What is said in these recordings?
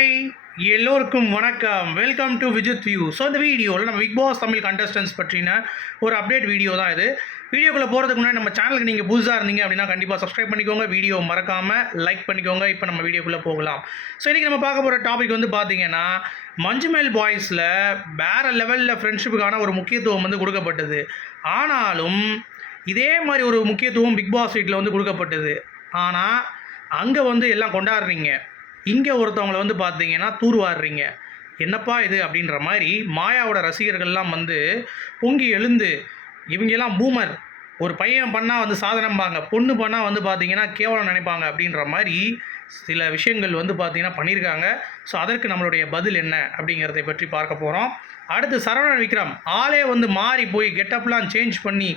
Hi எல்லோருக்கும் வணக்கம். Welcome to Vijith view so இந்த வீடியோவில் நம்ம பிக் பாஸ் தமிழ் கண்டஸ்டன்ஸ் பற்றின ஒரு அப்டேட் வீடியோ தான் இது. வீடியோக்குள்ளே போகிறதுக்கு முன்னாடி நம்ம சேனலுக்கு நீங்கள் புதுசாக இருந்தீங்க அப்படின்னா கண்டிப்பாக சப்ஸ்கிரைப் பண்ணிக்கோங்க. வீடியோ மறக்காமல் லைக் பண்ணிக்கோங்க. இப்போ நம்ம வீடியோக்குள்ளே போகலாம். ஸோ இன்றைக்கி நம்ம பார்க்க போகிற டாபிக் வந்து பார்த்தீங்கன்னா மஞ்சுமேல் பாய்ஸில் வேறு லெவலில் ஃப்ரெண்ட்ஷிப்புக்கான ஒரு முக்கியத்துவம் வந்து கொடுக்கப்பட்டது. ஆனாலும் இதே மாதிரி ஒரு முக்கியத்துவம் பிக் பாஸ் வீட்டில் வந்து கொடுக்கப்பட்டது. ஆனால் அங்கே வந்து எல்லாம் கொண்டாடுறீங்க. இங்கே ஒருத்தவங்கள வந்து பார்த்தீங்கன்னா தூர்வாடுறீங்க என்னப்பா இது? அப்படின்ற மாதிரி மாயாவோட ரசிகர்கள்லாம் வந்து பொங்கி எழுந்து இவங்கெல்லாம் பூமர். ஒரு பையன் பண்ணால் வந்து சாதனம்பாங்க. பொண்ணு பண்ணால் வந்து பார்த்தீங்கன்னா கேவலம் நினைப்பாங்க அப்படின்ற மாதிரி சில விஷயங்கள் வந்து பார்த்தீங்கன்னா பண்ணியிருக்காங்க. ஸோ அதற்கு நம்மளுடைய பதில் என்ன அப்படிங்கிறதை பற்றி பார்க்க போகிறோம் அடுத்து சரவணன் விக்ரம். ஆளே வந்து மாறி போய் கெட்டப்லாம் சேஞ்ச் பண்ணி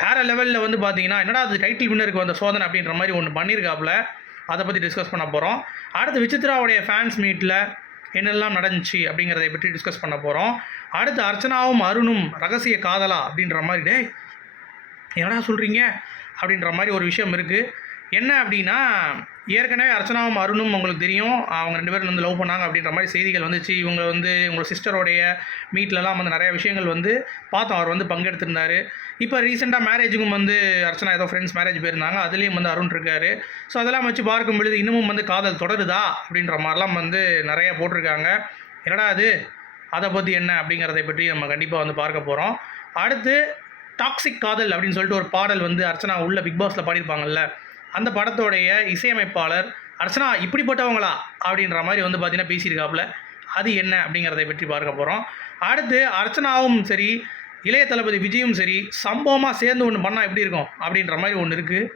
வேறு லெவலில் வந்து பார்த்தீங்கன்னா என்னடா அது டைட்டில் வின்னருக்கு வந்த சோதனை அப்படின்ற மாதிரி ஒன்று பண்ணியிருக்காப்புல. அதை பற்றி டிஸ்கஸ் பண்ண போகிறோம் அடுத்து விசித்ராவுடைய ஃபேன்ஸ் மீட்டில் என்னெல்லாம் நடந்துச்சு அப்படிங்கிறத பற்றி டிஸ்கஸ் பண்ண போகிறோம் அடுத்து அர்ச்சனாவும் அருணும் ரகசிய காதலா அப்படின்ற மாதிரி டே என்னடா சொல்கிறீங்க அப்படின்ற மாதிரி ஒரு விஷயம் இருக்குது என்ன அப்படின்னா ஏற்கனவே அர்ச்சனாவும் அருணும் உங்களுக்கு தெரியும். அவங்க ரெண்டு பேரும் வந்து லவ் பண்ணாங்க அப்படின்ற மாதிரி செய்திகள் வந்துச்சு. இவங்க வந்து உங்கள் சிஸ்டரோடைய மீட்லலாம் வந்து நிறைய விஷயங்கள் வந்து பார்த்தோம். அவர் வந்து பங்கெடுத்திருந்தார். இப்போ ரீசெண்டாக மேரேஜுக்கும் வந்து அர்ச்சனா ஏதோ ஃப்ரெண்ட்ஸ் மேரேஜ் போயிருந்தாங்க. அதுலேயும் வந்து அருண் இருக்காரு. ஸோ அதெல்லாம் வச்சு பார்க்கும் பொழுது இன்னமும் வந்து காதல் தொடருதா? அப்படின்ற மாதிரிலாம் வந்து நிறைய போட்டிருக்காங்க. என்னடா அது? அதை பற்றி என்ன? அப்படிங்கிறதை பற்றி நம்ம கண்டிப்பாக வந்து பார்க்க போகிறோம் அடுத்து டாக்ஸிக் காதல் அப்படின்னு சொல்லிட்டு ஒரு பாடல் வந்து அர்ச்சனா உள்ள பிக் பாஸில் பாடியிருப்பாங்கல்ல. அந்த படத்தோடைய இசையமைப்பாளர் அர்ச்சனா இப்படிப்பட்டவங்களா? அப்படின்ற மாதிரி வந்து பார்த்தீங்கன்னா பேசியிருக்காப்புல. அது என்ன அப்படிங்கிறதை பற்றி பார்க்க போகிறோம் அடுத்து அர்ச்சனாவும் சரி இளைய தளபதி விஜயும் சரி சம்பவமாக சேர்ந்து ஒன்று பண்ணால் எப்படி இருக்கும்? அப்படின்ற மாதிரி ஒன்று இருக்குது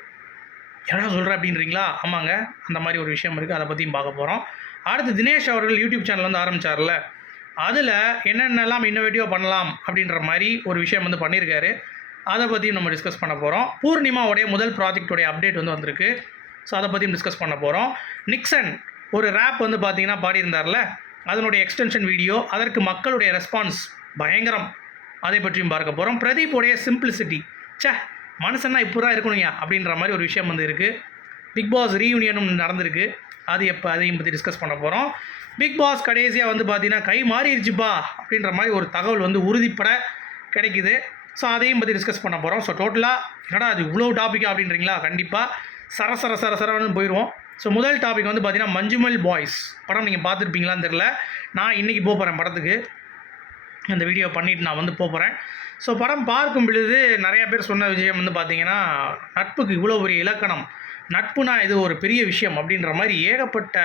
என்ன சொல்கிற அப்படின்றீங்களா? ஆமாங்க. அந்த மாதிரி ஒரு விஷயம் இருக்குது அதை பற்றியும் பார்க்க போகிறோம் அடுத்து தினேஷ் அவர்கள் யூடியூப் சேனல் வந்து ஆரம்பித்தார்ல அதில் என்னென்னலாம் இன்னோவேட்டிவாக பண்ணலாம் அப்படின்ற மாதிரி ஒரு விஷயம் வந்து பண்ணியிருக்காரு. அதை பற்றியும் நம்ம டிஸ்கஸ் பண்ண போகிறோம் பூர்ணிமாவுடைய முதல் ப்ராஜெக்டோடைய அப்டேட் வந்து வந்திருக்கு. ஸோ அதை பற்றியும் டிஸ்கஸ் பண்ண போகிறோம் நிக்சன் ஒரு ரேப் வந்து பார்த்தீங்கன்னா பாடியிருந்தார்ல? அதனுடைய எக்ஸ்டென்ஷன் வீடியோ அதற்கு மக்களுடைய ரெஸ்பான்ஸ் பயங்கரம். அதை பற்றியும் பார்க்க போகிறோம் பிரதீப்புடைய சிம்பிளிசிட்டி ச்சே மனுஷன்னா இப்போ தான் இருக்கணுங்க அப்படின்ற மாதிரி ஒரு விஷயம் வந்து இருக்குது பிக் பாஸ் ரீயூனியனும் நடந்திருக்கு. அது எப்போ அதையும் பற்றி டிஸ்கஸ் பண்ண போகிறோம் பிக் பாஸ் கடைசியாக வந்து பார்த்தீங்கன்னா கை மாறிடுச்சுப்பா அப்படின்ற மாதிரி ஒரு தகவல் வந்து உறுதிப்பட கிடைக்குது. ஸோ அதையும் பற்றி டிஸ்கஸ் பண்ண போகிறோம் ஸோ டோட்டலாக என்னடா அது இவ்வளோ டாப்பிக்கா அப்படின்றீங்களா? கண்டிப்பாக சர சர சர சரன்னு போயிடுவோம் ஸோ முதல் டாபிக் வந்து பார்த்தீங்கன்னா மஞ்சுமல் பாய்ஸ் படம் நீங்கள் பார்த்துருப்பீங்களான்னு தெரில நான் இன்றைக்கி போக போகிறேன் படத்துக்கு. இந்த வீடியோ பண்ணிவிட்டு நான் வந்து போக போகிறேன் ஸோ படம் பார்க்கும் பொழுது நிறைய பேர் சொன்ன விஷயம் வந்து பார்த்தீங்கன்னா நட்புக்கு இவ்வளோ ஒரு இலக்கணம். நட்புனா இது ஒரு பெரிய விஷயம் அப்படின்ற மாதிரி ஏகப்பட்ட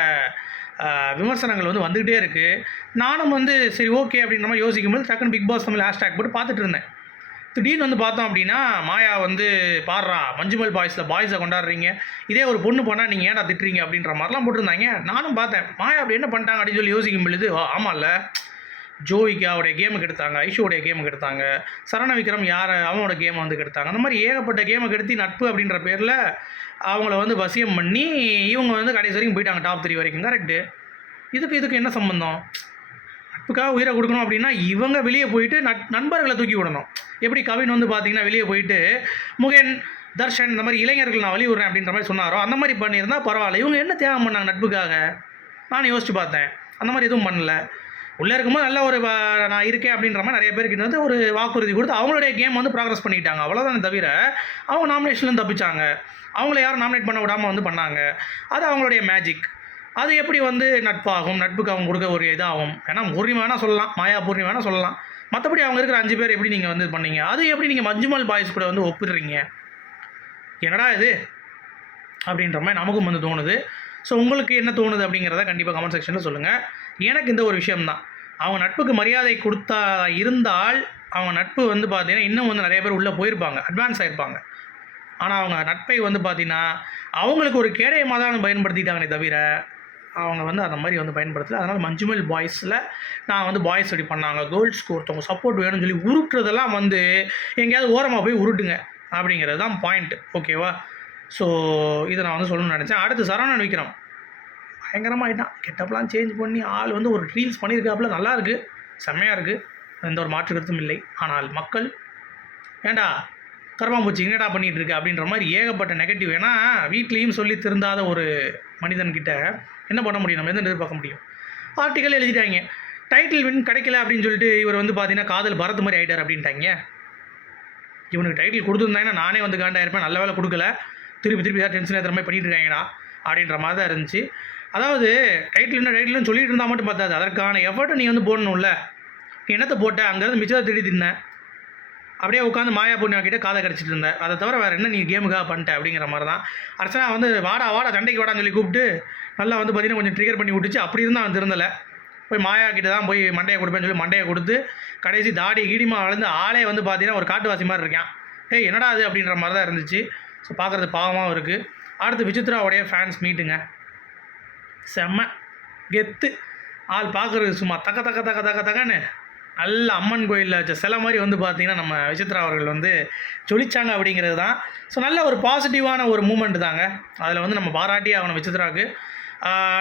விமர்சனங்கள் வந்து வந்துக்கிட்டே இருக்குது நானும் வந்து சரி ஓகே அப்படின்ற மாதிரி யோசிக்கும்போது டக்குன்னு பிக் பாஸ் தமிழ் ஹேஷ்டேக் போட்டு பார்த்துட்டு இருந்தேன். திடீர்னு வந்து பார்த்தோம் அப்படின்னா மாயா வந்து பாடுறா மஞ்சுமல் பாய்ஸில் பாய்ஸை கொண்டாடுறீங்க. இதே ஒரு பொண்ணு போனால் நீங்கள் ஏன்டா திட்டுறீங்க அப்படின்ற மாதிரிலாம் போட்டிருந்தாங்க. நானும் பார்த்தேன். மாயா அப்படி என்ன பண்ணிட்டாங்க அப்படின்னு சொல்லி யோசிக்கும் பொழுது ஆமாம்ல ஜோவிக்கு அவருடைய கேமுக்கு எடுத்தாங்க ஐஷோடைய கேமுக்கு எடுத்தாங்க. சரண விக்ரம் யார் அவனோட கேமை வந்து கெடுத்தாங்க. அந்த மாதிரி ஏகப்பட்ட கேமை கெடுத்தி நட்பு அப்படின்ற பேரில் அவங்கள வந்து வசியம் பண்ணி இவங்க வந்து கடைசி வரைக்கும் போயிட்டாங்க டாப் த்ரீ வரைக்கும். கரெக்டு இதுக்கு இதுக்கு என்ன சம்மந்தம் நட்புக்காக உயிரை கொடுக்கணும் அப்படின்னா இவங்க வெளியே போயிட்டு நட் நண்பர்களை தூக்கி விடணும். எப்படி கவின் வந்து பார்த்தீங்கன்னா வெளியே போயிட்டு முகேன் தர்ஷன் இந்த மாதிரி இளைஞர்கள் நான் வெளிய அப்படின்ற மாதிரி சொன்னாரோ அந்த மாதிரி பண்ணியிருந்தா பரவாயில்ல. இவங்க என்ன தியாகம் பண்ணாங்க நட்புக்காக? நான் யோசிச்சு பார்த்தேன். அந்த மாதிரி எதுவும் பண்ணல. உள்ளே இருக்கும்போது நல்ல ஒரு நான் இருக்கேன் அப்படின்ற மாதிரி நிறைய பேருக்கு வந்து ஒரு வாக்குறுதி கொடுத்து அவங்களுடைய கேம் வந்து ப்ராக்ரஸ் பண்ணிட்டாங்க. அவ்வளோதானே தவிர அவங்க நாமினேஷன்லேருந்து தப்பிச்சாங்க. அவங்கள யாரும் நாமினேட் பண்ண விடாமல் வந்து பண்ணாங்க. அது அவங்களுடைய மேஜிக் அது எப்படி வந்து நட்பாகும்? நட்புக்கு அவங்க கொடுக்க ஒரு இதாகும். ஏன்னா பூர்ணிமா வேணால் சொல்லலாம். மாயா பூர்ணிமா வேணால் சொல்லலாம். மற்றபடி அவங்க இருக்கிற அஞ்சு பேர் எப்படி நீங்கள் வந்து இது பண்ணீங்க? அது எப்படி நீங்கள் மஞ்சுமல் பாய்ஸ் கூட வந்து ஒப்பிடுறீங்க? என்னடா இது? அப்படின்ற மாதிரி நமக்கும் வந்து தோணுது. ஸோ உங்களுக்கு என்ன தோணுது அப்படிங்கிறத கண்டிப்பாக கமெண்ட் செக்ஷனில் சொல்லுங்கள் எனக்கு இந்த ஒரு விஷயம்தான். அவங்க நட்புக்கு மரியாதை கொடுத்தா இருந்தால் அவங்க நட்பு வந்து பார்த்தீங்கன்னா இன்னும் வந்து நிறைய பேர் உள்ளே போயிருப்பாங்க. அட்வான்ஸ் ஆகிருப்பாங்க ஆனால் அவங்க நட்பை வந்து பார்த்தீங்கன்னா அவங்களுக்கு ஒரு கேடயமாக தான் பயன்படுத்திட்டாங்களே தவிர அவங்க வந்து அந்த மாதிரி வந்து பயன்படுத்தல. அதனால் மஞ்சுமல் பாய்ஸில் நான் வந்து பாய்ஸ் அப்படி பண்ணாங்க. கேர்ள்ஸ்க்கு ஒருத்தவங்க சப்போர்ட் வேணும்னு சொல்லி உருட்டுறதெல்லாம் வந்து எங்கேயாவது ஓரமாக போய் உருட்டுங்க அப்படிங்கிறது தான் பாயிண்ட் ஓகேவா ஸோ இதை நான் வந்து சொல்லணும்னு நினச்சேன். அடுத்து சரவணன் விக்ரம். பயங்கரமாகிட்டான் கெட்டப்லாம் சேஞ்ச் பண்ணி ஆள் வந்து ஒரு ரீல்ஸ் பண்ணியிருக்காப்புல நல்லா இருக்குது செம்மையாக இருக்குது எந்த ஒரு மாற்று கருத்தும் இல்லை. ஆனால் மக்கள் ஏண்டா கருமாம்பூச்சி என்னடா பண்ணிகிட்டு இருக்கு அப்படின்ற மாதிரி ஏகப்பட்ட நெகட்டிவ் ஏன்னா வீட்லேயும் சொல்லி திருந்தாத ஒரு மனிதன்கிட்ட என்ன பண்ண முடியும்? நம்ம எந்த எதிர்பார்க்க முடியும்? ஆர்டிக்கல் எழுதிட்டாங்க. டைட்டில் வின் கிடைக்கல அப்படின்னு சொல்லிட்டு இவர் வந்து பார்த்தீங்கன்னா காதல் பரத் மாதிரி ஆகிட்டார் அப்படின்ட்டாங்க. இவனுக்கு டைட்டில் கொடுத்துருந்தாங்கன்னா நானே வந்து காண்டாயிருப்பேன் நல்ல வேலை கொடுக்கல. திருப்பி திருப்பி ஏதாவது டென்ஷன் ஏற்ற மாதிரி பண்ணிட்டு இருக்காங்கடா அப்படின்ற மாதிரி தான் இருந்துச்சு. அதாவது டைட்டில் என்ன டைட்டில்னு சொல்லிட்டு இருந்தால் மட்டும் பார்த்தாது. அதற்கான எஃபர்ட்டை நீ வந்து போடணும்ல. நீ என்னத்தை போட்ட? அங்கேருந்து மிச்சத்தை தேடி தின்னேன் அப்படியே உட்காந்து மாயா பொண்ணு கிட்டே காதை கடிச்சிட்டு இருந்தேன். அதை தவிர வேறு என்ன நீ கேமுக்காக பண்ணிட்ட அப்படிங்கிற மாதிரி தான் அர்ச்சனா வந்து வாடா வாடா சண்டைக்கு வாடான்னு சொல்லி கூப்பிட்டு நல்லா வந்து பார்த்தீங்கன்னா கொஞ்சம் ட்ரிகர் பண்ணி விட்டுச்சு. அப்படி இருந்தால் அவன் திருந்தலை. போய் மாயா கிட்ட தான் போய் மண்டையை கொடுப்பேன்னு சொல்லி மண்டையை கொடுத்து கடைசி தாடி கீடிமா வளர்ந்து ஆளே வந்து பார்த்தீங்கன்னா ஒரு காட்டுவாசி மாதிரி இருக்கான். ஏய் என்னடா அது அப்படின்ற மாதிரி தான் இருந்துச்சு. ஸோ பார்க்குறது பாவமாகவும் இருக்குது அடுத்து விசித்ராவுடைய ஃபேன்ஸ் மீட்டுங்க செம்ம கெத்து. ஆள் பார்க்குறது சும்மா தக்க தக்க தக்க தக்க தக்கன்னு நல்ல அம்மன் கோயிலில் வச்ச சிலை மாதிரி வந்து பார்த்தீங்கன்னா நம்ம விசித்ரா அவர்கள் வந்து ஜொலிச்சாங்க அப்படிங்கிறது தான். ஸோ நல்ல ஒரு பாசிட்டிவான ஒரு மூமெண்ட் தாங்க. அதில் வந்து நம்ம பாராட்டி ஆகணும் விசித்ராவுக்கு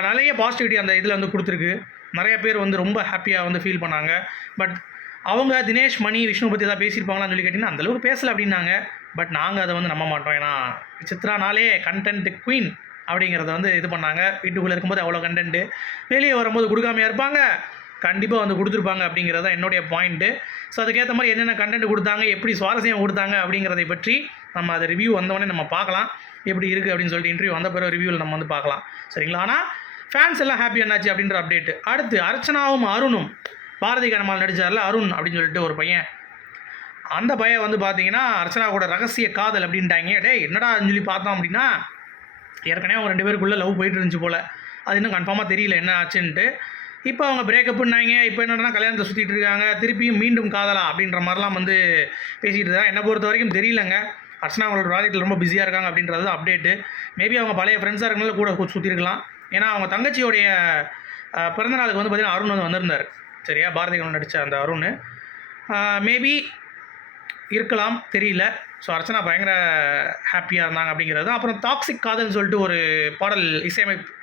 நிறைய பாசிட்டிவிட்டி அந்த இதில் வந்து கொடுத்துருக்கு. நிறைய பேர் வந்து ரொம்ப ஹாப்பியாக வந்து ஃபீல் பண்ணாங்க. பட் அவங்க தினேஷ் மணி விஷ்ணு பற்றி ஏதாவது பேசியிருப்பாங்களான்னு சொல்லி கேட்டிங்கன்னா அந்தளவுக்கு பேசலை அப்படின்னாங்க. பட் நாங்கள் அதை வந்து நம்ப மாட்டோம். ஏன்னா சித்ரானாலே கண்டென்ட் குயின் அப்படிங்கிறத வந்து இது பண்ணாங்க. வீட்டுக்குள்ளே இருக்கும்போது அவ்வளோ கண்டென்ட்டு வெளியே வரும்போது கொடுக்காமையாக இருப்பாங்க. கண்டிப்பாக வந்து கொடுத்துருப்பாங்க அப்படிங்கிறது தான் என்னுடைய பாயிண்ட்டு ஸோ அதுக்கேற்ற மாதிரி என்னென்ன கண்டென்ட் கொடுத்தாங்க எப்படி சுவாரஸ்யம் கொடுத்தாங்க அப்படிங்கிறதை பற்றி நம்ம அதை ரிவ்யூ வந்தவொடனே நம்ம பார்க்கலாம். எப்படி இருக்குது அப்படின்னு சொல்லிட்டு இன்டர்வியூ வந்த பிறகு ரிவ்யூவில் நம்ம வந்து பார்க்கலாம். சரிங்களா? ஆனால் ஃபேன்ஸ் எல்லாம் ஹாப்பி என்னாச்சு அப்படின்ற அப்டேட் அடுத்து அர்ச்சனாவும் அருணும். பாரதி கனமால் நடித்தார்ல அருண் அப்படின்னு சொல்லிட்டு ஒரு பையன். அந்த பையன் வந்து பார்த்தீங்கன்னா அர்ச்சனா கூட ரகசிய காதல் அப்படின்ட்டாங்க. டே என்னடா சொல்லி பார்த்தோம் அப்படின்னா ஏற்கனவே அவங்க ரெண்டு பேருக்குள்ளே லவ் போயிட்டு இருந்துச்சு போல். அது இன்னும் கன்ஃபார்மாக தெரியல என்ன ஆச்சுன்ட்டு. இப்போ அவங்க பிரேக்கப்புன்னாங்க இப்போ என்னென்னா கல்யாணத்தை சுற்றிட்டு இருக்காங்க. திருப்பியும் மீண்டும் காதலா அப்படின்ற மாதிரிலாம் வந்து பேசிகிட்டு இருக்காங்க என்னை பொறுத்த வரைக்கும் தெரியலங்க. அர்ச்சனா அவங்களோட ப்ராஜெக்ட்டில் ரொம்ப பிஸியாக இருக்காங்க அப்படின்றது தான் அப்டேட்டு மேபி அவங்க பழைய ஃப்ரெண்ட்ஸாக இருக்கனால கூட சுற்றிருக்கலாம் ஏன்னா அவங்க தங்கச்சியோடைய பிறந்த நாளுக்கு வந்து பார்த்திங்கன்னா அருண் வந்து வந்திருந்தார். சரியா? பாரதி கண்ணன் நடித்த அந்த அருண். மேபி இருக்கலாம். தெரியல. ஸோ அர்ச்சனா பயங்கர ஹாப்பியாக இருந்தாங்க அப்படிங்கிறது அப்புறம் டாக்ஸிக் காதல்னு சொல்லிட்டு ஒரு பாடல் இசையமைப்பு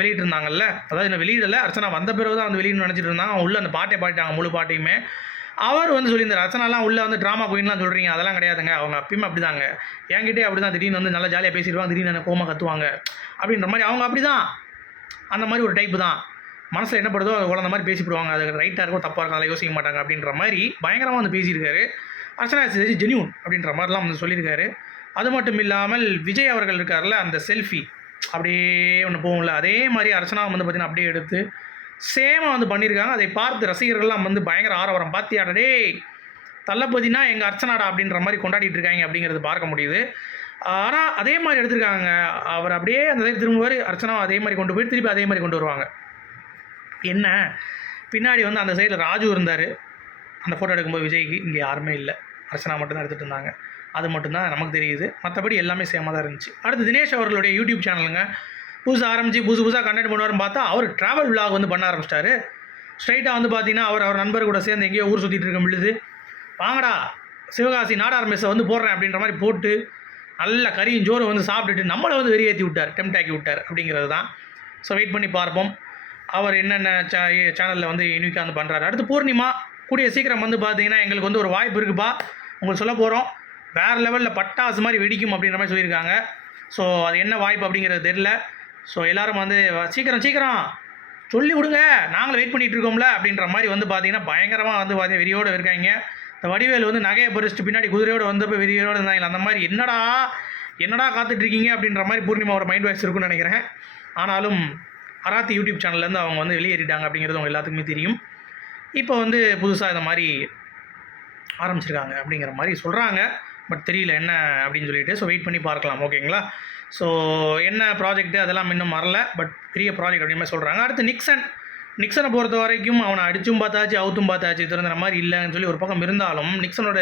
வெளியிட்டிருந்தாங்கல்ல? அதாவது இன்னும் வெளியிடல அர்ச்சனா வந்த பிறகு தான் வந்து வெளியிடணும்னு நினச்சிட்டு இருந்தாங்க. அவங்க உள்ளே அந்த பாட்டை பாடிட்டாங்க முழு பாட்டையுமே. அவர் வந்து சொல்லியிருந்தார் அர்ச்சனாலாம் உள்ளே வந்து ட்ராமா குயின்லாம் சொல்கிறீங்க அதெல்லாம் கிடையாதுங்க. அவங்க அப்பயுமே அப்படி தாங்க என்கிட்டே அப்படி தான் திடீர்னு வந்து நல்லா ஜாலியாக பேசிடுவாங்க திடீர்னு என்ன கோமா கத்துவாங்க அப்படின்ற மாதிரி அவங்க அப்படி தான் அந்த மாதிரி ஒரு டைப்பு தான். மனசில் என்ன படுதோ அது குழந்த மாதிரி பேசிவிடுவாங்க. அது ரைட்டாக இருக்கும் தப்பாக இருக்கும் அதை யோசிக்க மாட்டாங்க அப்படின்ற மாதிரி பயங்கரமாக வந்து பேசியிருக்காரு. அர்ச்சனா ஜெனியூன் அப்படின்ற மாதிரிலாம் வந்து சொல்லியிருக்காரு. அது மட்டும் இல்லாமல் விஜய் அவர்கள் இருக்கார்ல அந்த செல்ஃபி அப்படியே ஒன்று போகும்ல. அதே மாதிரி அர்ச்சனா வந்து பார்த்திங்கன்னா அப்படியே எடுத்து சேமாக வந்து பண்ணியிருக்காங்க அதை பார்த்து ரசிகர்கள்லாம் வந்து பயங்கர ஆரவாரம். பார்த்தியாடே டேய் எங்கள் அர்ச்சனாடா அப்படின்ற மாதிரி கொண்டாடிட்டு இருக்காங்க அப்படிங்கிறது பார்க்க முடியுது. ஆனால் அதே மாதிரி எடுத்திருக்காங்க. அவர் அப்படியே அந்த சைடு திரும்புவார் அர்ச்சனாவும் அதே மாதிரி கொண்டு போய் திருப்பி அதே மாதிரி கொண்டு வருவாங்க. என்ன? பின்னாடி வந்து அந்த சைடில் ராஜு இருந்தார். அந்த ஃபோட்டோ எடுக்கும்போது விஜய்க்கு இங்கே யாருமே இல்லை. அர்ச்சனா மட்டும்தான் எடுத்துகிட்டு இருந்தாங்க. அது மட்டும்தான் நமக்கு தெரியுது. மற்றபடி எல்லாமே சேமாக தான் இருந்துச்சு. அடுத்து தினேஷ் அவர்களுடைய யூடியூப் சேனலுங்க புதுசாக ஆரம்பித்து புதுசு புதுசாக கண்டென்ட் பண்ணுவார்னு பார்த்தா அவர் ட்ராவல் விலாக் வந்து பண்ண ஆரம்பிச்சிட்டாரு. ஸ்ட்ரைட்டாக வந்து பார்த்தீங்கன்னா அவர் அவர் நண்பர் கூட சேர்ந்து எங்கேயோ ஊர் சுற்றிட்டு இருக்க பொழுது வாங்கடா சிவகாசி நாடார் மெஸ்ஸை வந்து போடுறேன் அப்படின்ற மாதிரி போட்டு நல்ல கறியும் ஜோறு வந்து சாப்பிட்டுட்டு நம்மளை வந்து வெறியேற்றி விட்டார் டெம்டாக்கி விட்டார் அப்படிங்கிறது தான். ஸோ வெயிட் பண்ணி பார்ப்போம். அவர் என்னென்ன சே சேனலில் வந்து இன்னைக்கு வந்து பண்ணுறாரு அடுத்து பூர்ணிமா கூடிய சீக்கிரம் வந்து பார்த்தீங்கன்னா எங்களுக்கு வந்து ஒரு வாய்ப்பு இருக்குப்பா. உங்களுக்கு சொல்ல போகிறோம் வேறு லெவலில் பட்டாசு மாதிரி வெடிக்கும் அப்படின்ற மாதிரி சொல்லியிருக்காங்க. ஸோ அது என்ன வாய்ப்பு அப்படிங்கிறது தெரில ஸோ எல்லோரும் வந்து சீக்கிரம் சீக்கிரம்! சொல்லி விடுங்க! நாங்களும் வெயிட் பண்ணிகிட்டு இருக்கோம்ல! அப்படின்ற மாதிரி வந்து பார்த்தீங்கன்னா பயங்கரமாக வந்து பார்த்தீங்கன்னா வெறியோடு இருக்காங்க. இந்த வடிவேல் வந்து நகையை பறிச்சுட்டு பின்னாடி குதிரையோடு வந்தப்போ வெறியோடு இருந்தாங்க அந்த மாதிரி என்னடா? என்னடா காத்துட்ருக்கீங்க? அப்படின்ற மாதிரி பூர்ணிமாவோட மைண்ட் வாய்ஸ் இருக்குன்னு நினைக்கிறேன். ஆனாலும் அராத்தி யூடியூப் சேனல்லேருந்து அவங்க வந்து வெளியேறிட்டாங்க அப்படிங்கிறது அவங்க எல்லாத்துக்குமே தெரியும். இப்போ வந்து புதுசாக இந்த மாதிரி ஆரம்பிச்சிருக்காங்க அப்படிங்கிற மாதிரி சொல்கிறாங்க பட் தெரியல என்ன அப்படின்னு சொல்லிட்டு. ஸோ வெயிட் பண்ணி பார்க்கலாம். ஓகேங்களா ஸோ என்ன ப்ராஜெக்ட்டு அதெல்லாம் இன்னும் வரல. பட் பெரிய ப்ராஜெக்ட் அப்படின்னு மாதிரி சொல்கிறாங்க அடுத்து நிக்சன் நிக்சனை பொறுத்த வரைக்கும் அவனை அடிச்சும் பார்த்தாச்சு அவுத்தும் பார்த்தாச்சு திறந்த மாதிரி இல்லைன்னு சொல்லி ஒரு பக்கம் இருந்தாலும் நிக்சனோட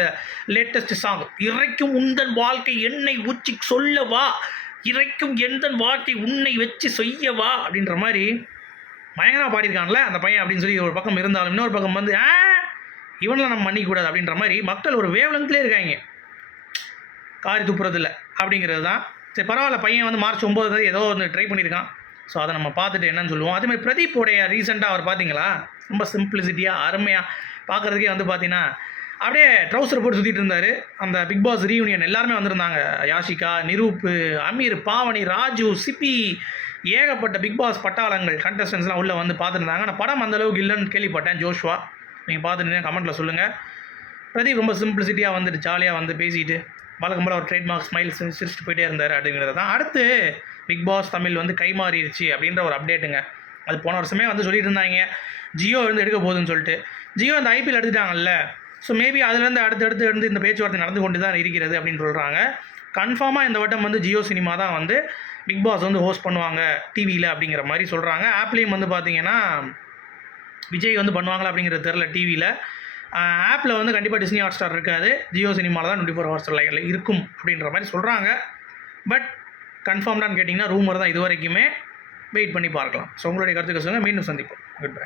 லேட்டஸ்ட் சாங் இறைக்கும் உந்தன் வாழ்க்கை என்னை உச்சி சொல்லவா இறைக்கும் எந்தன் வாழ்க்கை உன்னை வச்சு செய்யவா அப்படின்ற மாதிரி பயங்கரமாக பாடியிருக்கான்ல அந்த பையன் அப்படின்னு சொல்லி ஒரு பக்கம் இருந்தாலும் இன்னொரு பக்கம் வந்து ஆ இவனெலாம் நம்ம பண்ணிக்கூடாது அப்படின்ற மாதிரி மக்கள் ஒரு வேவ்லங்க்லேயே இருக்காங்க. காரி துப்புறதில்ல அப்படிங்கிறது தான். சரி பரவாயில்ல பையன் வந்து மார்ச் ஒம்பது ஏதோ ஒன்று ட்ரை பண்ணியிருக்கான். ஸோ அதை நம்ம பார்த்துட்டு என்னன்னு சொல்லுவோம். அதுமாதிரி பிரதீப்புடைய ரீசெண்டாக அவர் பார்த்தீங்களா? ரொம்ப சிம்பிளிசிட்டியாக அருமையாக பார்க்குறதுக்கே வந்து பார்த்தீங்கன்னா அப்படியே ட்ரௌசர் போட்டு சுற்றிட்டு இருந்தார். அந்த பிக் பாஸ் ரீயூனியன் எல்லாருமே வந்திருந்தாங்க. யாஷிகா நிரூப் அமீர் பாவனி ராஜு சிப்பி ஏகப்பட்ட பிக் பாஸ் பட்டாளங்கள் கண்டஸ்டன்ஸ்லாம் உள்ளே வந்து பார்த்துருந்தாங்க. ஆனால் படம் அந்த அளவுக்கு இல்லைன்னு கேள்விப்பட்டேன் ஜோஷ்வா. நீங்கள் பார்த்துட்டு கமெண்ட்டில் சொல்லுங்கள் பிரதீப் ரொம்ப சிம்பிளிசிட்டியாக வந்துட்டு ஜாலியாக வந்து பேசிட்டு வழக்கம் போல் ஒரு ட்ரேட்மார்க் ஸ்மைல் சிரிச்சுட்டு போயிட்டே இருந்தார் அப்படிங்கிறது தான் அடுத்து பிக் பாஸ் தமிழ் வந்து கை மாறிடுச்சு அப்படின்ற ஒரு அப்டேட்டுங்க அது போன வருஷமே வந்து சொல்லிட்டு இருந்தாங்க. ஜியோ இருந்து எடுக்க போகுதுன்னு சொல்லிட்டு. ஜியோ அந்த ஐபிஎல் எடுத்துட்டாங்கல்ல. ஸோ மேபி அதுலேருந்து அடுத்தடுத்து வந்து இந்த பேச்சுவார்த்தை நடந்து கொண்டு தான் இருக்கிறது அப்படின்னு சொல்கிறாங்க கன்ஃபார்மாக இந்த வட்டம் வந்து ஜியோ சினிமா தான் வந்து பிக் பாஸ் வந்து ஹோஸ்ட் பண்ணுவாங்க டிவியில் அப்படிங்கிற மாதிரி சொல்கிறாங்க ஆப்லேயும் வந்து பார்த்தீங்கன்னா விஜய் வந்து பண்ணுவாங்களா அப்படிங்கிறது தெரில டிவியில் ஆப்பில் வந்து கண்டிப்பாக டிஸ்னி ஹாட் ஸ்டார் இருக்காது. ஜியோ சினிமாவில் தான் டுவெண்ட்டி ஃபோர் ஹவர்ஸ் லைனில் இருக்கும் அப்படின்ற மாதிரி சொல்கிறாங்க பட் கன்ஃபார்ம்டான்னு கேட்டிங்கன்னா ரூமர் தான் இது வரைக்குமே. வெயிட் பண்ணி பார்க்கலாம். ஸோ உங்களுடைய கருத்துக்கள் சொல்லுங்கள் மீண்டும் சந்திப்போம். Good bye